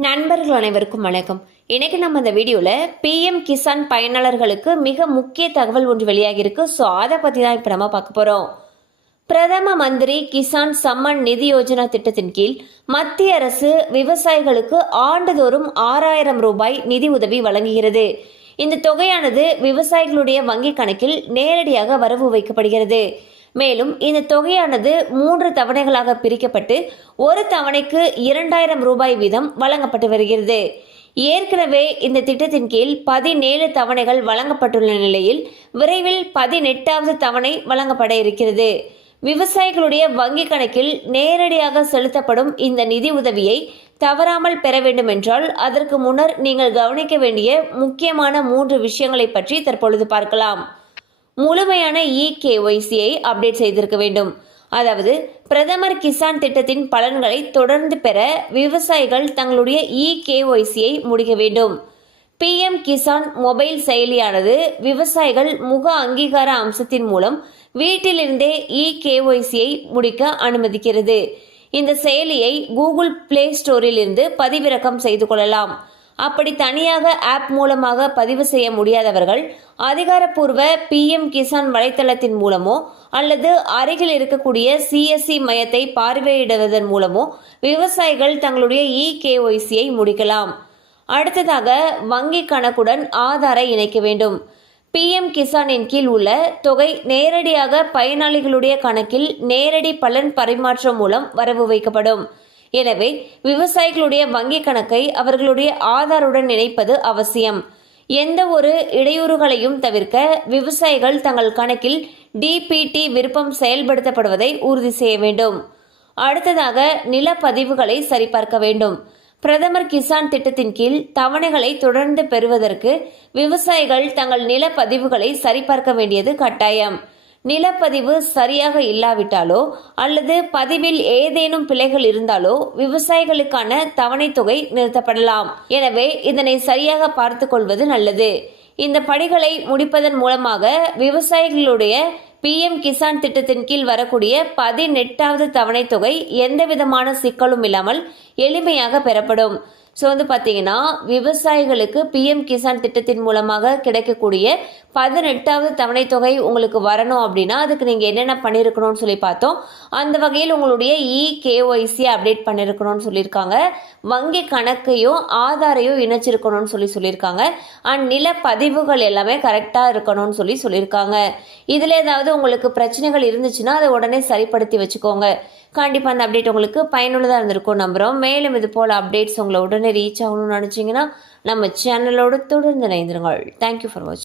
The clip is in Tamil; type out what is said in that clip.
நண்பர்கள் அனைவருக்கும் வணக்கம். இன்றைக்கி நம்ம இந்த வீடியோவில் பிஎம் கிசான் பயனாளர்களுக்கு மிக முக்கிய தகவல் ஒன்று வெளியாகியிருக்கு. ஸோ அதை பற்றி தான் இப்போ நம்ம பார்க்க போகிறோம் பிரதம மந்திரி கிசான் சம்மன் நிதி யோஜனா திட்டத்தின் கீழ் மத்திய அரசு விவசாயிகளுக்கு ஆண்டுதோறும் ஆறாயிரம் ரூபாய் நிதி உதவி வழங்குகிறது. இந்த தொகையானது விவசாயிகளுடைய வங்கிக் கணக்கில் நேரடியாக வரவு வைக்கப்படுகிறது. மேலும் இந்த தொகையானது மூன்று தவணைகளாக பிரிக்கப்பட்டு ஒரு தவணைக்கு இரண்டாயிரம் ரூபாய் வீதம் வழங்கப்பட்டு வருகிறது. ஏற்கனவே இந்த திட்டத்தின் கீழ் பதினேழு தவணைகள் வழங்கப்பட்டுள்ள நிலையில் விரைவில் பதினெட்டாவது தவணை வழங்கப்பட இருக்கிறது. விவசாயிகளுடைய வங்கி கணக்கில் நேரடியாக செலுத்தப்படும் இந்த நிதி உதவியை தவறாமல் பெற வேண்டும் என்றால் அதற்கு முன்னர் நீங்கள் கவனிக்க வேண்டிய முக்கியமான மூன்று விஷயங்களை பற்றி தற்பொழுது பார்க்கலாம். முழுமையான இகேஒய்சியை அப்டேட் செய்திருக்க வேண்டும். அதாவது பிரதமர் கிசான் திட்டத்தின் பலன்களை தொடர்ந்து பெற விவசாயிகள் தங்களுடைய இகேஒய்சியை முடிக்க வேண்டும். பிஎம் கிசான் மொபைல் செயலியானது விவசாயிகள் முக அங்கீகார அம்சத்தின் மூலம் வீட்டிலிருந்தே இகேஒய்சியை முடிக்க அனுமதிக்கிறது. இந்த செயலியை கூகுள் பிளே ஸ்டோரில் இருந்து பதிவிறக்கம் செய்து கொள்ளலாம். அப்படி தனியாக ஆப் மூலமாக பதிவு செய்ய முடியாதவர்கள் அதிகாரப்பூர்வ பிஎம் கிசான் வலைத்தளத்தின் மூலமோ அல்லது அருகில் இருக்கக்கூடிய சிஎஸ்சி மையத்தை பார்வையிடுவதன் மூலமோ விவசாயிகள் தங்களுடைய இ கேஒய்சியை முடிக்கலாம். அடுத்ததாக வங்கி கணக்குடன் ஆதாரை இணைக்க வேண்டும். பிஎம் கிசானின் கீழ் உள்ள தொகை நேரடியாக பயனாளிகளுடைய கணக்கில் நேரடி பலன் பரிமாற்றம் மூலம் வரவு வைக்கப்படும். எனவே விவசாயிகளுடைய வங்கி கணக்கை அவர்களுடைய ஆதாருடன் இணைப்பது அவசியம். எந்த ஒரு இடையூறுகளையும் தவிர்க்க விவசாயிகள் தங்கள் கணக்கில் டிபிடி விருப்பம் செயல்படுத்தப்படுவதை உறுதி செய்ய வேண்டும். அடுத்ததாக நிலப்பதிவுகளை சரிபார்க்க வேண்டும். பிரதமர் கிசான் திட்டத்தின் கீழ் தவணைகளை தொடர்ந்து பெறுவதற்கு விவசாயிகள் தங்கள் நிலப்பதிவுகளை சரிபார்க்க வேண்டியது கட்டாயம். நிலப்பதிவு சரியாக இல்லாவிட்டாலோ அல்லது பதிவில் ஏதேனும் பிழைகள் இருந்தாலோ விவசாயிகளுக்கான தவணை தொகை நிறுத்தப்படலாம். எனவே இதனை சரியாக பார்த்து கொள்வது நல்லது. இந்த படிகளை முடிப்பதன் மூலமாக விவசாயிகளுடைய பிஎம் கிசான் திட்டத்தின் கீழ் வரக்கூடிய பதினெட்டாவது தவணைத் தொகை எந்தவிதமான சிக்கலும் இல்லாமல் எளிமையாக பெறப்படும். ஸோ வந்து பார்த்தீங்கன்னா விவசாயிகளுக்கு பிஎம் கிசான் திட்டத்தின் மூலமாக கிடைக்கக்கூடிய பதினெட்டாவது தவணை தொகை உங்களுக்கு வரணும் அப்படின்னா அதுக்கு நீங்கள் என்னென்ன பண்ணியிருக்கணும்னு சொல்லி பார்த்தோம். அந்த வகையில் உங்களுடைய இ கேஒய்சி அப்டேட் பண்ணியிருக்கணும்னு சொல்லியிருக்காங்க. வங்கி கணக்கையும் ஆதாரையும் இணைச்சிருக்கணும்னு சொல்லி சொல்லியிருக்காங்க. அண்ட் நில பதிவுகள் எல்லாமே கரெக்டாக இருக்கணும்னு சொல்லி சொல்லியிருக்காங்க. இதில் ஏதாவது உங்களுக்கு பிரச்சனைகள் இருந்துச்சுன்னா அதை உடனே சரிப்படுத்தி வச்சுக்கோங்க. கண்டிப்பாக அந்த அப்டேட் உங்களுக்கு பயனுள்ளதாக இருந்திருக்கும் நம்புகிறோம் மேலும் இது போல் அப்டேட்ஸ் உங்களை உடனே ரீச் ஆகணும்னு நினச்சிங்கன்னா நம்ம சேனலோடு தொடர்ந்து இணைந்திருங்கள். தேங்க்யூ ஃபார் வாட்சிங்